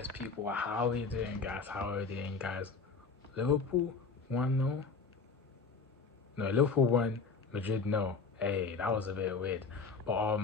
Yes, people, how are we doing, guys? How are we doing, guys? Liverpool won, no? No, Liverpool won. Madrid, no. Hey, that was a bit weird. But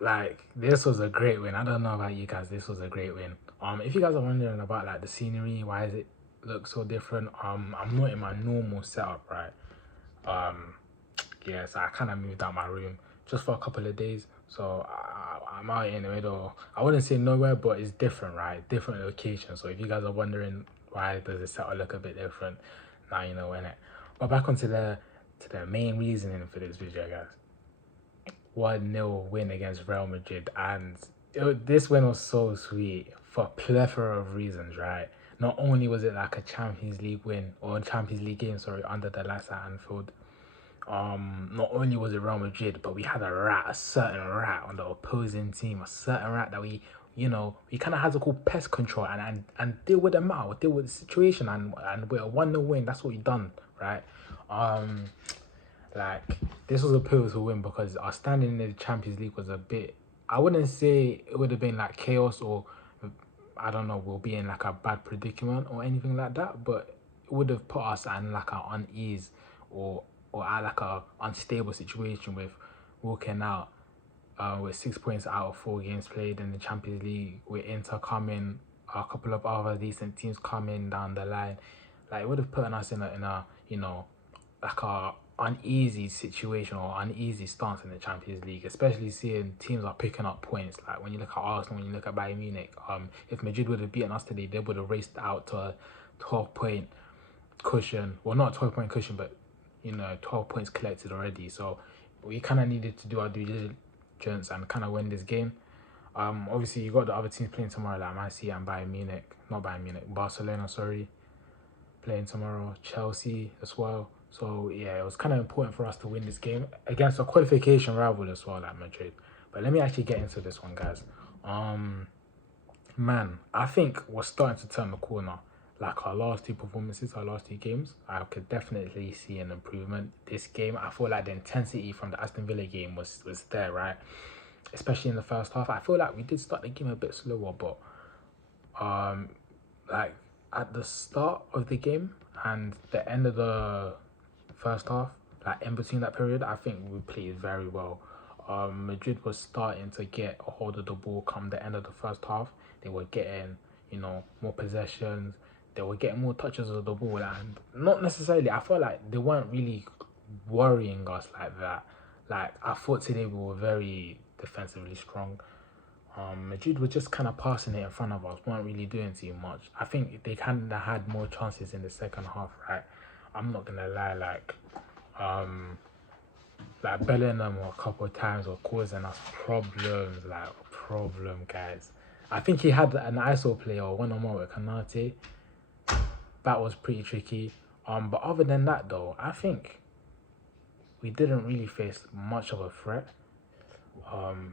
like this was a great win. I don't know about you guys. This was a great win. If you guys are wondering about like the scenery, why does it look so different? I'm not in my normal setup, right? Um, yeah, so I kind of moved out my room just for a couple of days. So I'm out in the middle. I wouldn't say nowhere, but it's different, right? Different location. So if you guys are wondering why does the setup look a bit different, now you know, innit? But back onto the main reasoning for this video, guys. 1-0 win against Real Madrid, and this win was so sweet for a plethora of reasons, right? Not only was it like a Champions League win or a Champions League game, sorry, under the lights at Anfield. Not only was it Real Madrid, but we had a certain rat on the opposing team, a certain rat that we kind of had to call pest control and deal with them out, deal with the situation, and with a 1-0 win, that's what we done, right? Like this was a pivotal win because our standing in the Champions League was a bit. I wouldn't say it would have been like chaos or I don't know, we'll be in like a bad predicament or anything like that, but it would have put us in like an unease or at like a unstable situation with walking out with 6 points out of 4 games played in the Champions League, with Inter coming, a couple of other decent teams coming down the line. Like it would have put us in a like a uneasy situation or uneasy stance in the Champions League, especially seeing teams are picking up points. Like when you look at Arsenal, when you look at Bayern Munich, if Madrid would have beaten us today, they would have raced out to a 12-point cushion. Well, not a 12-point cushion, but 12 points collected already. So we kind of needed to do our due diligence and kind of win this game. Obviously you got the other teams playing tomorrow, like Man City and Barcelona, sorry, playing tomorrow, Chelsea as well. So yeah, it was kind of important for us to win this game against a qualification rival as well, like Madrid. But let me actually get into this one, guys. Man, I think we're starting to turn the corner. Like our last two performances, our last two games, I could definitely see an improvement. This game, I feel like the intensity from the Aston Villa game was there, right? Especially in the first half. I feel like we did start the game a bit slower, but like at the start of the game and the end of the first half, like in between that period, I think we played very well. Madrid was starting to get a hold of the ball come the end of the first half. They were getting, more possessions. They were getting more touches of the ball, and not necessarily. I felt like they weren't really worrying us like that. Like I thought today we were very defensively strong. Madrid were just kind of passing it in front of us, weren't really doing too much. I think they kind of had more chances in the second half, right? I'm not gonna lie, like Bellingham a couple of times were causing us problems, guys. I think he had an ISO play or one-on-one with Kanate. That was pretty tricky. But other than that, though, I think we didn't really face much of a threat.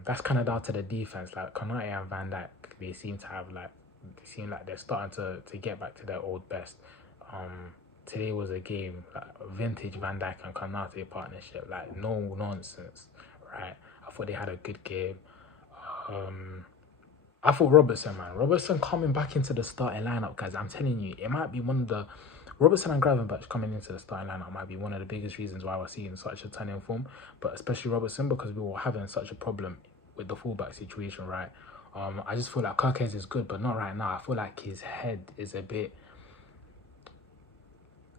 That's kind of down to the defense. Like Kanate and Van Dijk, they seem like they're starting to get back to their old best. Today was a game, like vintage Van Dijk and Kanate partnership, like no nonsense, right? I thought they had a good game. I thought Robertson coming back into the starting lineup, guys. I'm telling you, it might be one of the Robertson and Gravenberch coming into the starting lineup might be one of the biggest reasons why we're seeing such a turn in form. But especially Robertson, because we were having such a problem with the fullback situation, right? I just feel like Kirkes is good, but not right now. I feel like his head is a bit,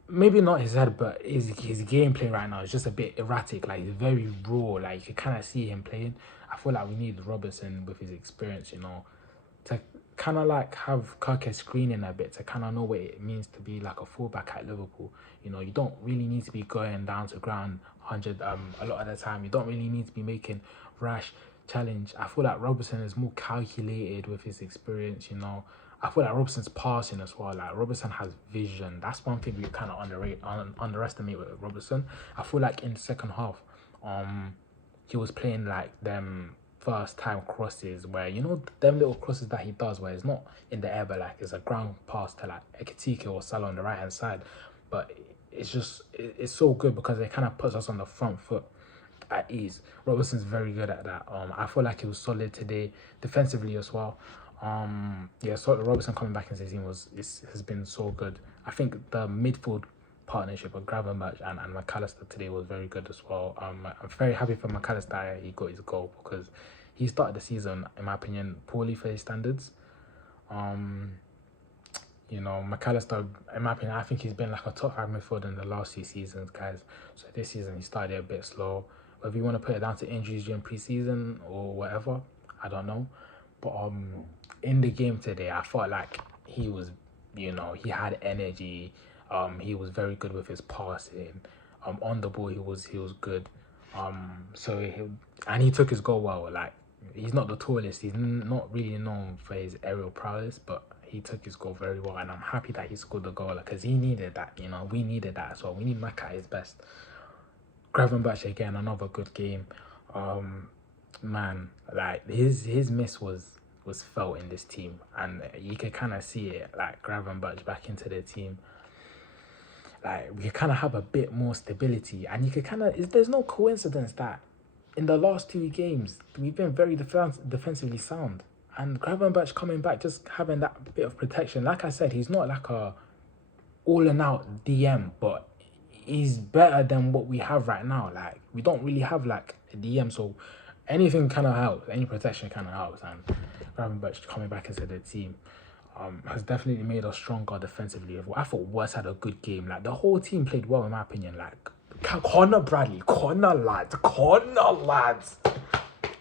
maybe not his head, but his gameplay right now is just a bit erratic. Like he's very raw. Like you can kind of see him playing. I feel like we need Robertson with his experience, to kind of like have Kirkes screening a bit, to kind of know what it means to be like a fullback at Liverpool. You don't really need to be going down to ground 100 a lot of the time. You don't really need to be making rash challenge. I feel like Robertson is more calculated with his experience. I feel like Robertson's passing as well. Like Robertson has vision. That's one thing we kind of underestimate with Robertson. I feel like in the second half, he was playing like them first time crosses where them little crosses that he does where it's not in the air but like it's a ground pass to like Ekitike or Salah on the right hand side, but it's so good because it kind of puts us on the front foot at ease. Robertson's very good at that. I feel like he was solid today defensively as well. Yeah, so Robertson coming back into the team has been so good. I think the midfield partnership of Gravenberch and McAllister today was very good as well. I'm very happy for McAllister. He got his goal because he started the season, in my opinion, poorly for his standards. Um, McAllister, in my opinion, I think he's been like a top 5 midfielder in the last 2 seasons, guys. So this season he started a bit slow. Whether you want to put it down to injuries during pre-season or whatever, I don't know. But in the game today, I felt like he was, he had energy. He was very good with his passing. On the ball, he was good. And he took his goal well. Like, he's not the tallest. He's not really known for his aerial prowess, but he took his goal very well, and I'm happy that he scored the goal because he needed that. We needed that as well. We need Maka at his best. Gravenberch again, another good game. Man, like his miss was felt in this team, and you could kind of see it. Like Gravenberch back into the team, like we kind of have a bit more stability, and you could there's no coincidence that in the last 2 games we've been very defensively sound, and Gravenberch coming back, just having that bit of protection. Like I said, he's not like a all and out DM, but he's better than what we have right now. Like we don't really have like a DM, so anything kind of helps. Any protection kind of helps, and Gravenberch coming back into the team has definitely made us stronger defensively. I thought West had a good game. Like the whole team played well, in my opinion. Like Connor Bradley, corner lads,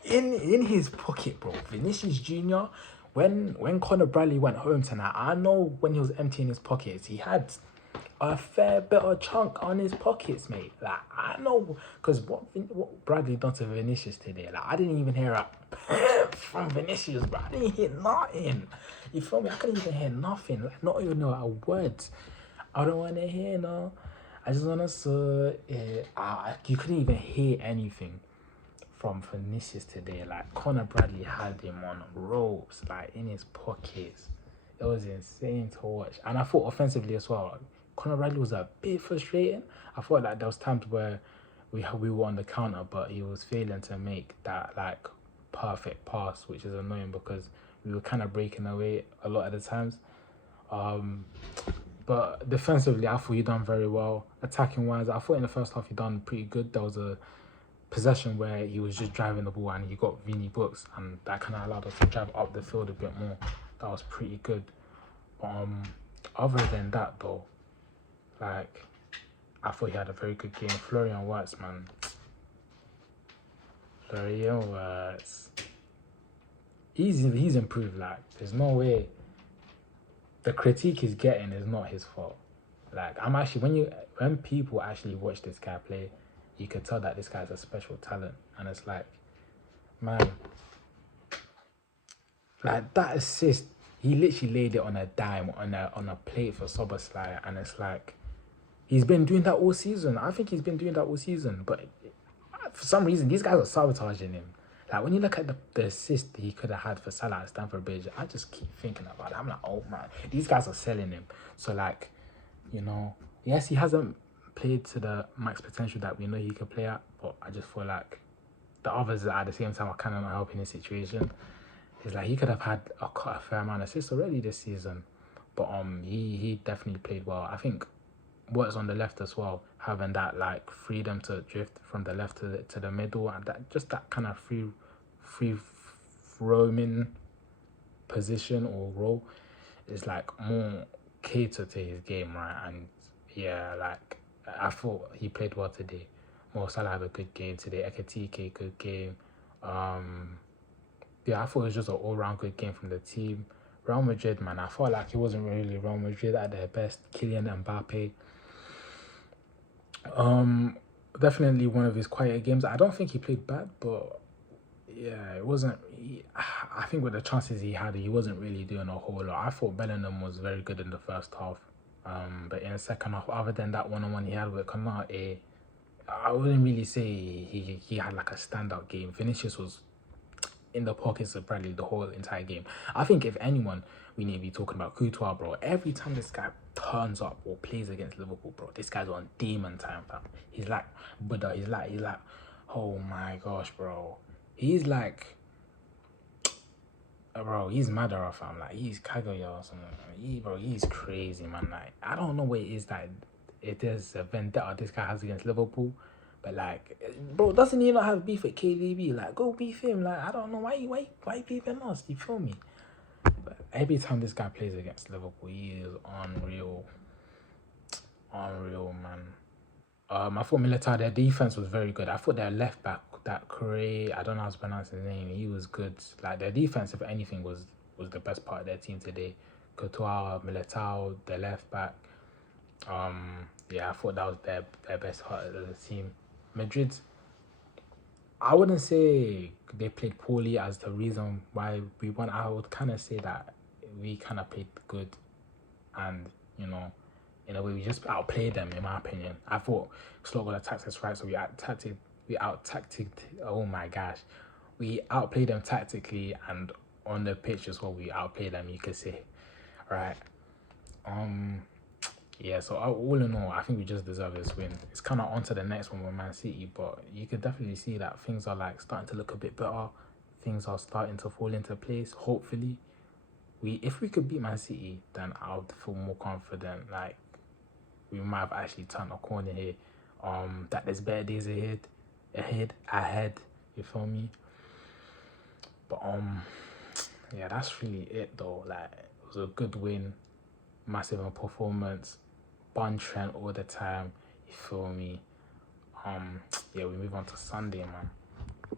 in his pocket, bro. Vinicius Junior. When Connor Bradley went home tonight, I know when he was emptying his pockets, he had a fair bit of chunk on his pockets, mate. Like I know, because what Bradley done to Vinicius today, like I didn't even hear a from Vinicius, bro. I didn't hear nothing. You feel me? I couldn't even hear nothing. Like not even know a word. I don't want to hear no. I just want to say, you couldn't even hear anything from Vinicius today. Like Connor Bradley had him on ropes, like in his pockets. It was insane to watch, and I thought offensively as well. Conor Bradley was a bit frustrating. I thought like there was times where we were on the counter, but he was failing to make that like perfect pass, which is annoying because we were kind of breaking away a lot of the times. But defensively, I thought he done very well. Attacking wise, I thought in the first half he done pretty good. There was a possession where he was just driving the ball and he got Vinny Books, and that kind of allowed us to drive up the field a bit more. That was pretty good. Other than that though, like I thought he had a very good game. Florian Wirtz, man. Florian Wirtz. He's improved. Like there's no way. The critique he's getting is not his fault. Like I'm actually when people actually watch this guy play, you could tell that this guy's a special talent, and it's like, man, like that assist, he literally laid it on a dime on a plate for Soboslai, and it's like he's been doing that all season. I think he's been doing that all season, but for some reason these guys are sabotaging him. Like when you look at the assist he could have had for Salah at Stamford Bridge, I just keep thinking about it. I'm like, oh man, these guys are selling him. So like, yes, he hasn't played to the max potential that we know he could play at, but I just feel like the others at the same time are kind of not helping his situation. It's like he could have had quite a fair amount of assists already this season, but he definitely played well. I think works on the left as well, having that like freedom to drift from the left to the middle, and that kind of free roaming position or role is like more catered to his game, right? And yeah, like I thought he played well today. Mo Salah had a good game today. Ekitike, good game. Yeah, I thought it was just an all-round good game from the team. Real Madrid, man, I felt like it wasn't really Real Madrid at their best. Kylian Mbappe. Definitely one of his quieter games. I don't think he played bad, but yeah, it wasn't. I think with the chances he had, he wasn't really doing a whole lot. I thought Bellingham was very good in the first half. But in the second half, other than that one-on-one he had with Konate, I wouldn't really say he had like a standout game. Vinicius was in the pockets of Bradley the whole entire game. I think if anyone, we need to be talking about Courtois, bro. Every time this guy turns up or plays against Liverpool, bro, this guy's on demon time, fam. He's like Buddha. He's like, oh my gosh, bro. He's like, bro, he's Madara, fam. Like, he's Kaguya or something. He's crazy, man. Like, I don't know what it is that it is a vendetta this guy has against Liverpool. But, like, bro, doesn't he not have beef with KDB? Like, go beef him. Like, I don't know. Why beefing us? You feel me? But every time this guy plays against Liverpool, he is unreal. Unreal, man. I thought Militao, their defense was very good. I thought their left back, that Correa, I don't know how to pronounce his name, he was good. Like, their defense, if anything, was the best part of their team today. Courtois, Militao, their left back. Yeah, I thought that was their best part of the team. Madrid, I wouldn't say they played poorly as the reason why we won. I would kind of say that we kind of played good, and you know, in a way we just outplayed them. In my opinion, I thought Slot got the tactics right, so we out tacticked. Oh my gosh, we outplayed them tactically and on the pitch as well. We outplayed them, you could say, right? Yeah, so all in all, I think we just deserve this win. It's kind of on to the next one with Man City, but you could definitely see that things are like starting to look a bit better. Things are starting to fall into place. Hopefully, if we could beat Man City, then I would feel more confident. Like, we might have actually turned a corner here. That there's better days ahead. You feel me? But yeah, that's really it though. Like, it was a good win, massive performance. Bun Trent all the time. You feel me? Yeah, we move on to Sunday, man.